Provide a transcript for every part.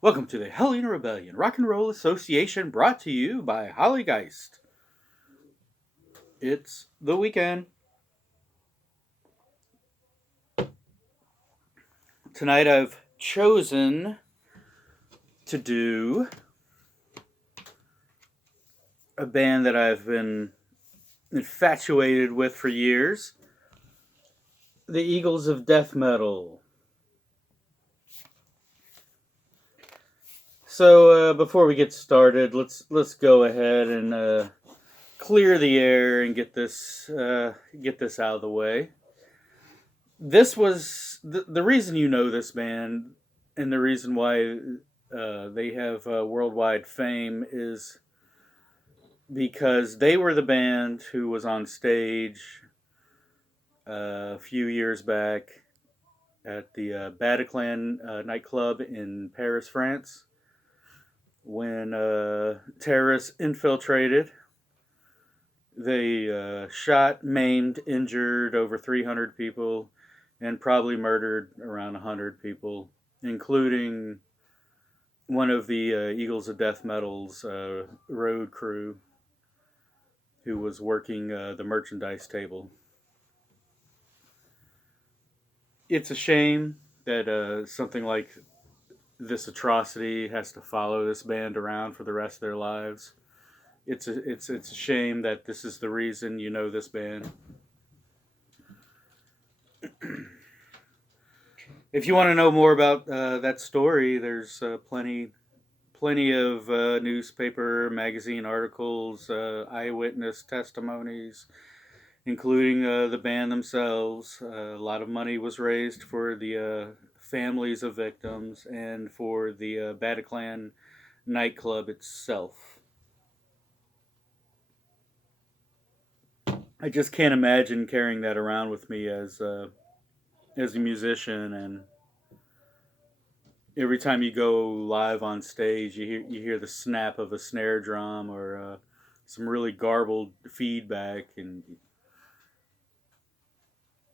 Welcome to the Hellion Rebellion Rock and Roll Association, brought to you by Hollygeist. It's the weekend. Tonight I've chosen to do a band that I've been infatuated with for years, the Eagles of Death Metal. So before we get started, let's go ahead and clear the air and get this out of the way. This was the reason you know this band, and the reason why they have worldwide fame is because they were the band who was on stage a few years back at the Bataclan nightclub in Paris, France, when terrorists infiltrated. They shot, maimed, injured over 300 people, and probably murdered around 100 people, including one of the Eagles of Death Metal's road crew who was working the merchandise table. It's a shame that something like this atrocity has to follow this band around for the rest of their lives. It's a shame that this is the reason you know this band. If you want to know more about that story, there's plenty of newspaper, magazine articles, eyewitness testimonies, including the band themselves. A lot of money was raised for the families of victims and for the Bataclan nightclub itself. I just can't imagine carrying that around with me as a musician, and every time you go live on stage, you hear the snap of a snare drum or some really garbled feedback, and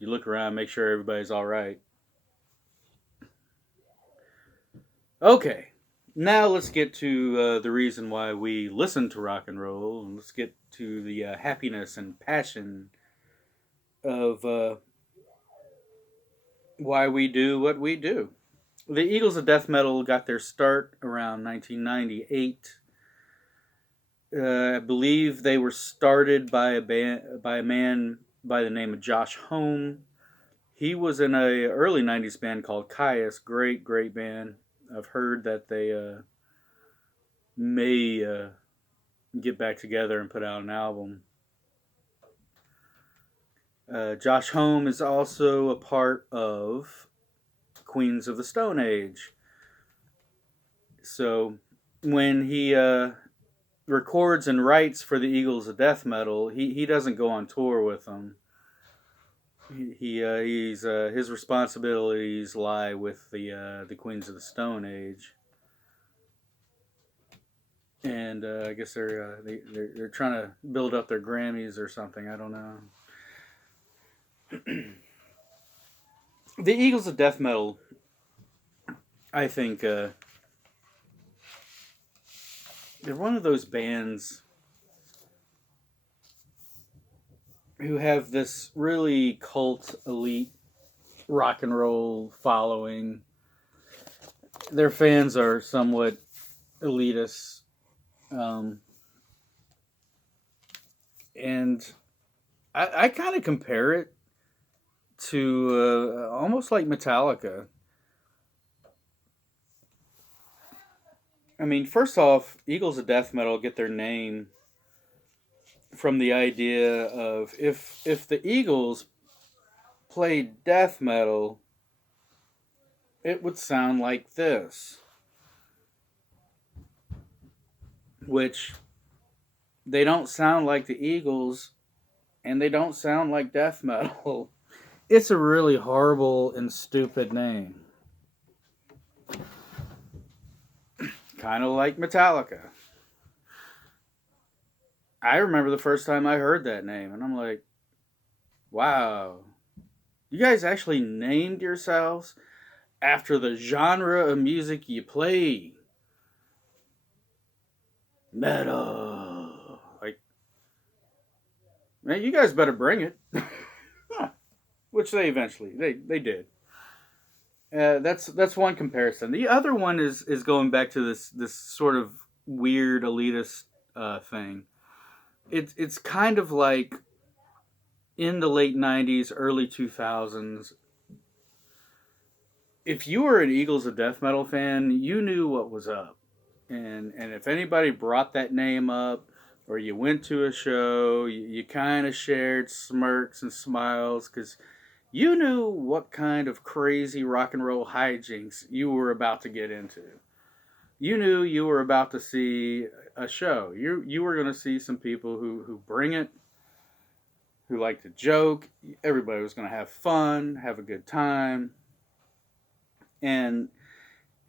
you look around, make sure everybody's all right. Okay, now let's get to the reason why we listen to rock and roll, and let's get to the happiness and passion of why we do what we do. The Eagles of Death Metal got their start around 1998. I believe they were started by a man by the name of Josh Homme. He was in a early 90s band called Caius. Great band. I've heard that they may get back together and put out an album. Josh Homme is also a part of Queens of the Stone Age. So when he records and writes for the Eagles of Death Metal, he doesn't go on tour with them. He's his responsibilities lie with the Queens of the Stone Age, and I guess they're trying to build up their Grammys or something. I don't know. The Eagles of Death Metal, I think, they're one of those bands who have this really cult elite rock and roll following. Their fans are somewhat elitist, and I kind of compare it to almost like Metallica. I mean, first off, Eagles of Death Metal get their name from the idea of if the Eagles played death metal, it would sound like this. Which, they don't sound like the Eagles, and they don't sound like death metal. It's a really horrible and stupid name. Kind of like Metallica. I remember the first time I heard that name, and I'm like, wow, you guys actually named yourselves after the genre of music you play. Metal. Like, man, you guys better bring it. Which they eventually they did. That's one comparison. The other one is going back to this sort of weird elitist thing. It's kind of like in the late '90s, early 2000s. If you were an Eagles of Death Metal fan, you knew what was up, and if anybody brought that name up, or you went to a show, you kind of shared smirks and smiles because you knew what kind of crazy rock and roll hijinks you were about to get into. You knew you were about to see a show. You were going to see some people who bring it, who like to joke. Everybody was going to have fun, have a good time. And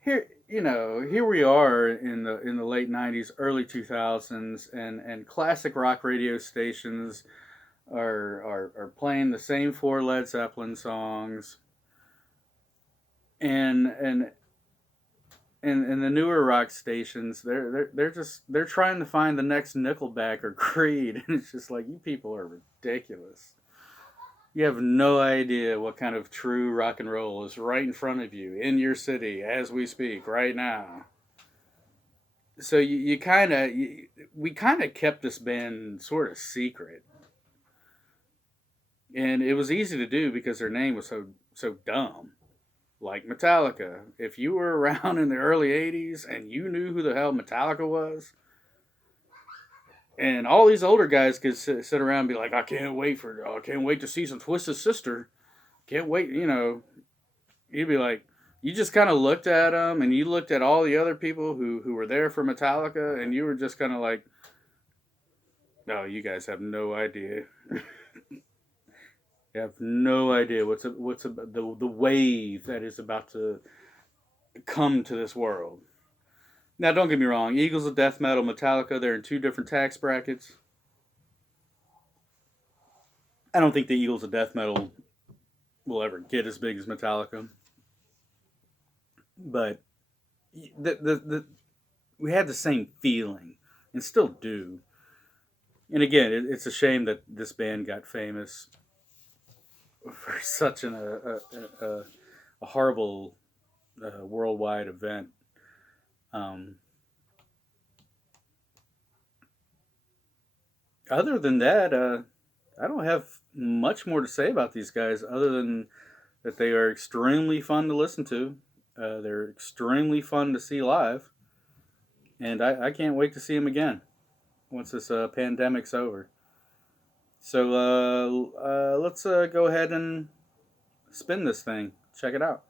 here we are in the late '90s, early 2000s, and classic rock radio stations are playing the same four Led Zeppelin songs, and the newer rock stations, they're trying to find the next Nickelback or Creed, and it's just like, you people are ridiculous. You have no idea what kind of true rock and roll is right in front of you in your city as we speak right now. So we kind of kept this band sort of secret, and it was easy to do because their name was so dumb. Like Metallica. If you were around in the early '80s and you knew who the hell Metallica was, and all these older guys could sit around and be like, I can't wait to see some Twisted Sister. Can't wait, You'd be like, you just kind of looked at them, and you looked at all the other people who were there for Metallica, and you were just kind of like, no, you guys have no idea. You have no idea what's the wave that is about to come to this world. Now, don't get me wrong. Eagles of Death Metal, Metallica, they're in two different tax brackets. I don't think the Eagles of Death Metal will ever get as big as Metallica. But we had the same feeling, and still do. And again, it's a shame that this band got famous for such a horrible worldwide event. Other than that, I don't have much more to say about these guys other than that they are extremely fun to listen to. They're extremely fun to see live. And I can't wait to see them again once this pandemic's over. So let's go ahead and spin this thing. Check it out.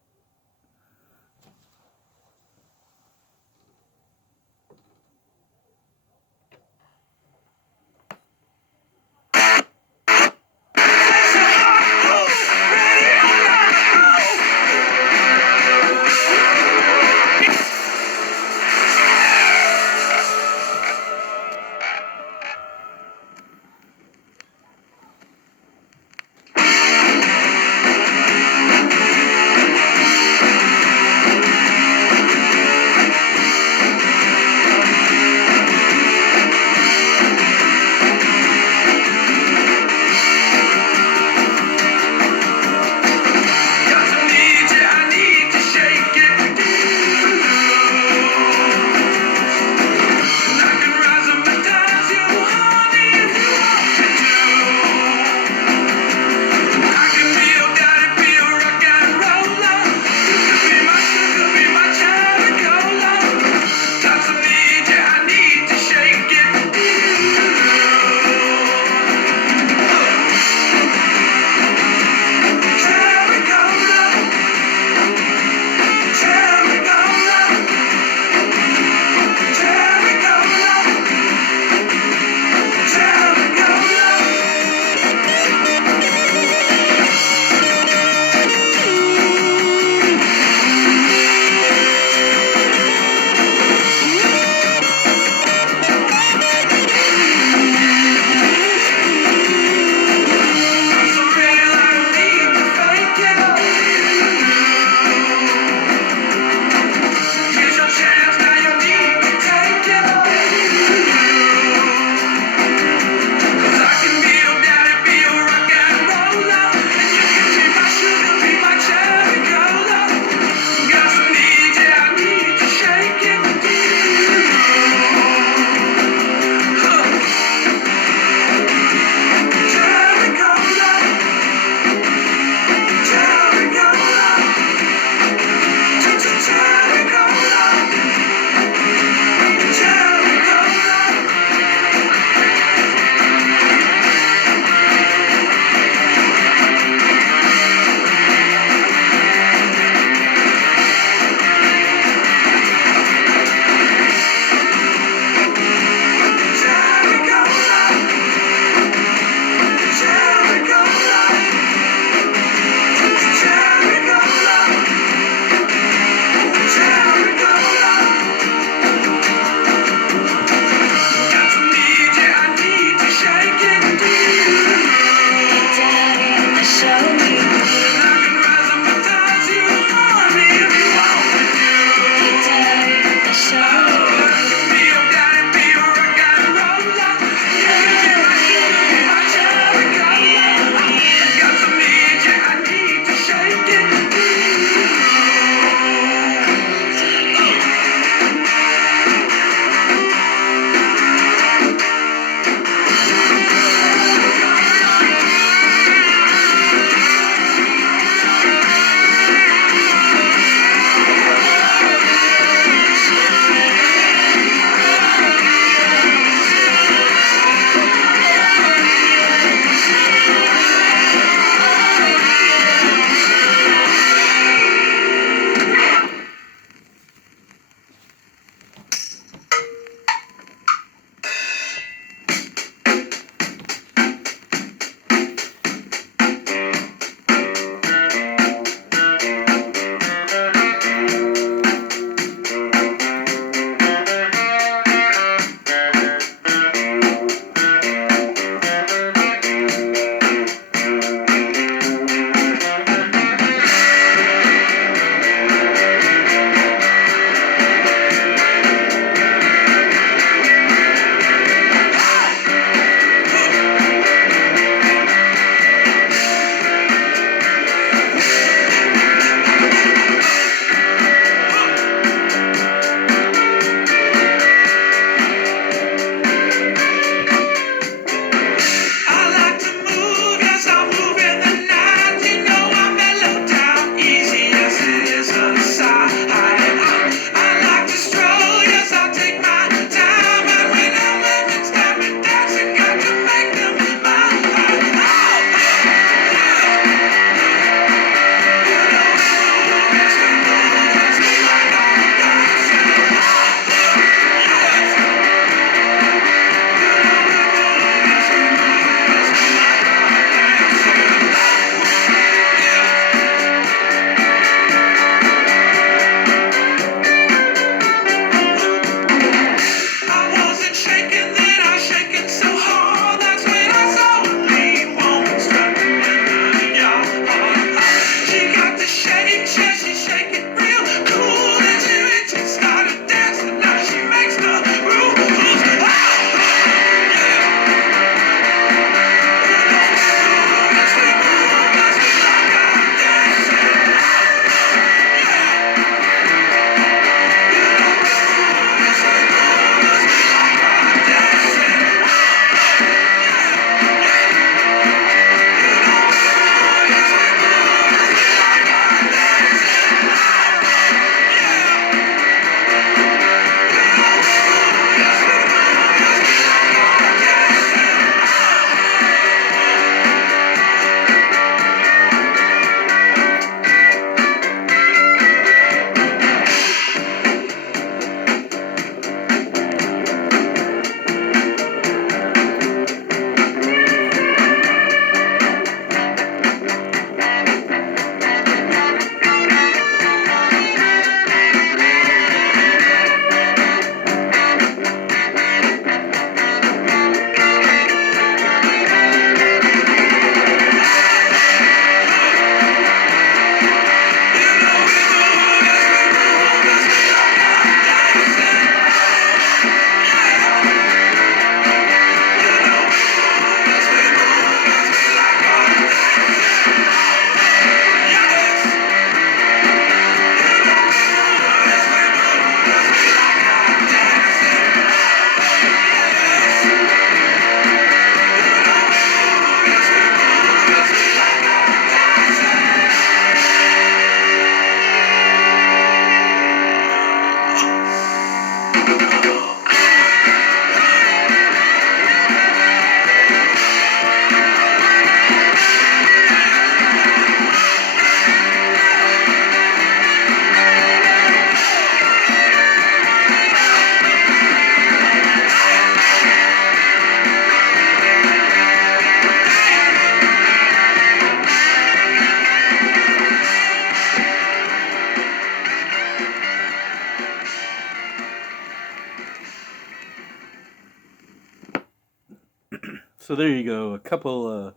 So there you go. A couple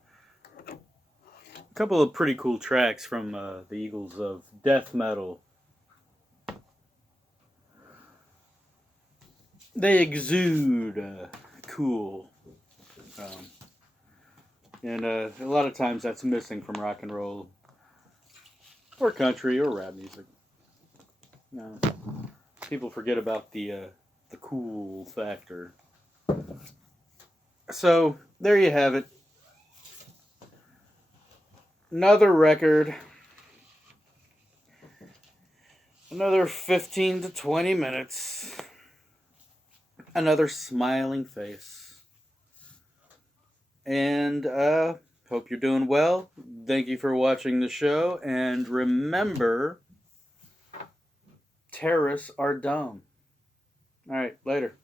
couple of pretty cool tracks from the Eagles of death metal. They exude cool. And a lot of times that's missing from rock and roll or country or rap music. People forget about the cool factor. So there you have it. Another record. Another 15 to 20 minutes. Another smiling face. And hope you're doing well. Thank you for watching the show. And remember, terrorists are dumb. All right, later.